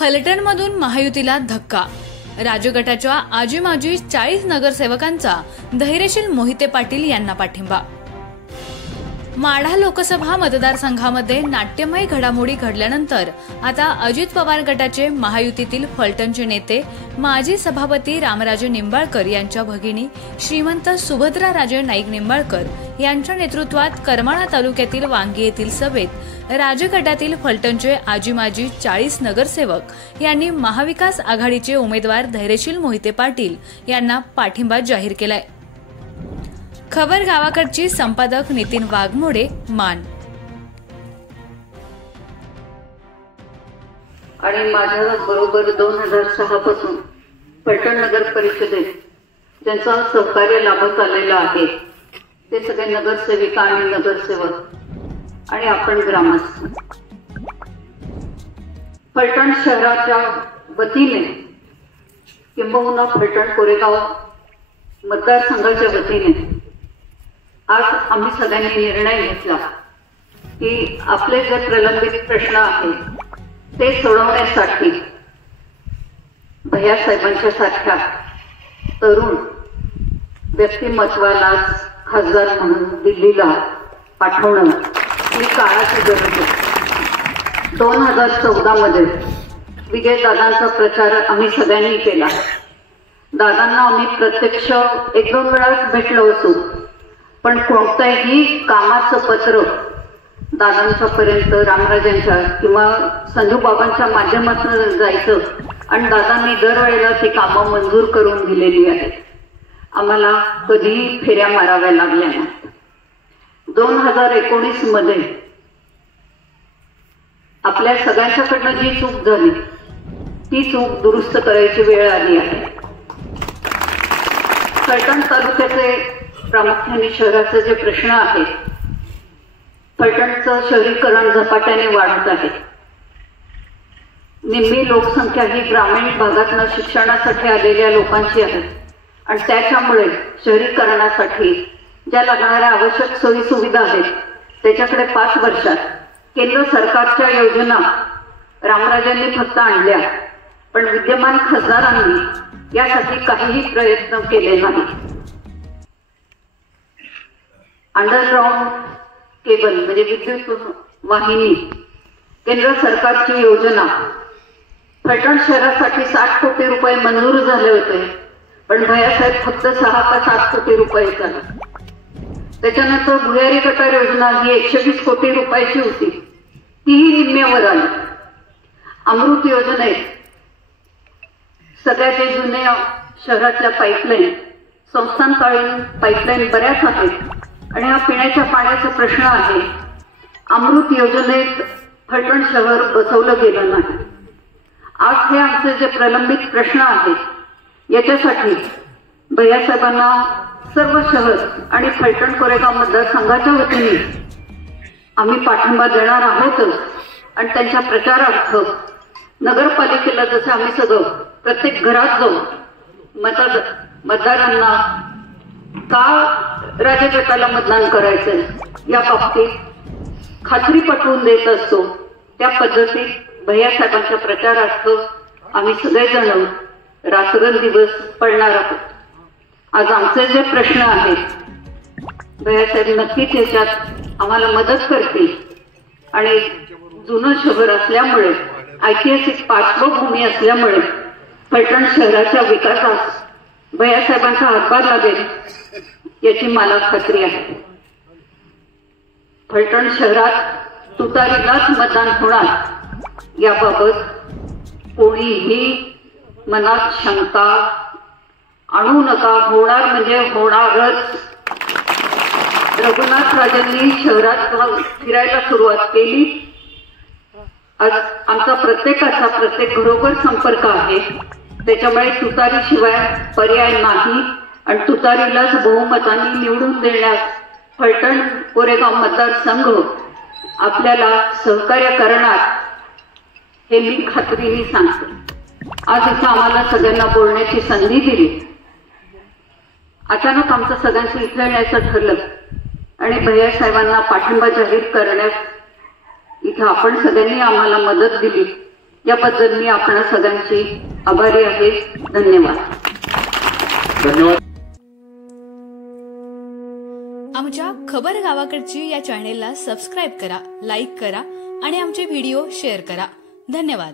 फलटणमधून महायुतीला धक्का. राजगटाच्या आजी माजी 40 नगरसेवकांचा धैर्यशील मोहिते पाटील यांना पाठिंबा. माढा लोकसभा मतदारसंघामध्ये नाट्यमय घडामोडी घडल्यानंतर आता अजित पवार गटाचे महायुतीतील फलटणचे नेते माजी सभापती रामराजे निंबाळकर यांच्या भगिनी श्रीमंत सुभद्राराजे नाईक निंबाळकर यांच्या नेतृत्वात करमाळा तालुक्यातील वांगी येथील सभेत राजगटातील फलटणचे आजी माजी 40 नगरसेवक यांनी महाविकास आघाडीचे उमेदवार धैर्यशील मोहिते पाटील यांना पाठिंबा जाहीर केलाय. खबर गावाकडची संपादक नितीन वाघमोडे, मान. आणि माझ्या बरोबर 2006 पासून फलटण नगर परिषदेत ज्यांचा सहकार्य लाभत आलेला आहे ते सगळे नगरसेविका आणि नगरसेवक आणि आपण ग्रामस्थ. फलटण शहराच्या वतीने किंबहुना फलटण कोरेगाव मतदारसंघाच्या वतीने आज आम्ही सगळ्यांनी निर्णय घेतला की आपले जे प्रलंबित प्रश्न आहेत ते सोडवण्यासाठी भैयासाहेबांच्या सारख्या तरुण व्यक्तिमत्वाला खासदार म्हणून दिल्लीला पाठवणं ही काळाची गरज आहे. 2014 विजयदादांचा प्रचार आम्ही सगळ्यांनी केला. दादांना आम्ही प्रत्यक्ष 1-2 वेळाच भेटलो असू, पण कोणतंही कामाचं पत्र दादांच्या पर्यंत रामराजांच्या किंवा संजू बाबांच्या माध्यमातून जायचं आणि दादांनी दरवेळेला ती कामं मंजूर करून दिलेली आहेत. आम्हाला कधीही फेऱ्या माराव्या लागल्या नाहीत. 2019 आपल्या सगळ्यांच्याकडनं जी चूक झाली ती चूक दुरुस्त करायची वेळ आली आहे. फलटण तालुक्याचे प्रामुख्याने शहराचे जे प्रश्न आहेत, फलटणचं शहरीकरण झपाट्याने वाढत आहे. निम्मी लोकसंख्या ही ग्रामीण भागातनं शिक्षणासाठी आलेल्या लोकांची आहे आणि त्याच्यामुळे शहरीकरणासाठी ज्या लागणाऱ्या आवश्यक सोयी सुविधा आहेत त्याच्याकडे 5 वर्षात केंद्र सरकारच्या योजना रामराजांनी फक्त आणल्या, पण विद्यमान खासदारांनी यासाठी काहीही प्रयत्न केले नाही. अंडरग्राऊंड केबल म्हणजे विद्युत वाहिनी केंद्र सरकारची योजना फलटण शहरासाठी 60 कोटी रुपये मंजूर झाले होते, पण भैयासाहेब फक्त 6 का 7 कोटी रुपये झाले. त्याच्यानंतर भुयारी गटार योजना ही 120 कोटी रुपयाची होती, तीही निम्म्यावर आली. अमृत योजनेत सगळ्या जे जुन्या शहरातल्या पाईपलाईन संस्थानकालीन पाईपलाईन बऱ्याच आहेत आणि हा पिण्याच्या पाण्याचा प्रश्न आहे. अमृत योजनेत फलटण शहर बसवलं गेलं नाही. आज हे आमचे जे प्रलंबित प्रश्न आहेत याच्यासाठी भैयासाहेबांना सर्व शहर आणि फलटण कोरेगाव मतदारसंघाच्या वतीने आम्ही पाठिंबा देणार आहोतच. आणि त्यांच्या प्रचारार्थ नगरपालिकेला जसं आम्ही सगळं प्रत्येक घरात जाऊन मतदारांना का राजगटाला मतदान करायचं या बाबतीत खात्री पटवून देत असतो, त्या पद्धतीत भैयासाहेबांच्या प्रचारार्थ आम्ही सगळेजण रात्रंदिवस पळणार आहोत. आज आमचे जे प्रश्न आहेत भैयासाहेब नक्कीच याच्यात आम्हाला मदत करतील. आणि जुनं शहर असल्यामुळे ऐतिहासिक पार्श्वभूमी असल्यामुळे फलटण शहराच्या विकासास भैयासाहेबांचा हातभार लागेल याची मला खात्री आहे. फलटण शहरात तुतारीलाच मतदान होणार याबाबत कोणीही मनात शंका आणू नका. होणार म्हणजे होणारच. रघुनाथ राजांनी शहरात फिरायला सुरुवात केली. आज आमचा प्रत्येकाचा प्रत्येक घरोघर संपर्क आहे, त्याच्यामुळे तुतारीशिवाय पर्याय नाही आणि तुतारीलाच बहुमतांनी निवडून देण्यास फलटण कोरेगाव मतदारसंघ आपल्याला सहकार्य करणार हे मी खात्रीने सांगते. आज इथं आम्हाला सगळ्यांना बोलण्याची संधी दिली. अचानक आमचं सगळ्यांचं इथं येण्याचं ठरलं आणि भैयासाहेबांना पाठिंबा जाहीर करण्यास इथं आपण सगळ्यांनी आम्हाला मदत दिली याबद्दल मी आपणा सगळ्यांची आभारी आहे. धन्यवाद. आमच्या खबर गावाकडची या चॅनेलला सबस्क्राईब करा, लाईक करा आणि आमचे व्हिडिओ शेअर करा. धन्यवाद.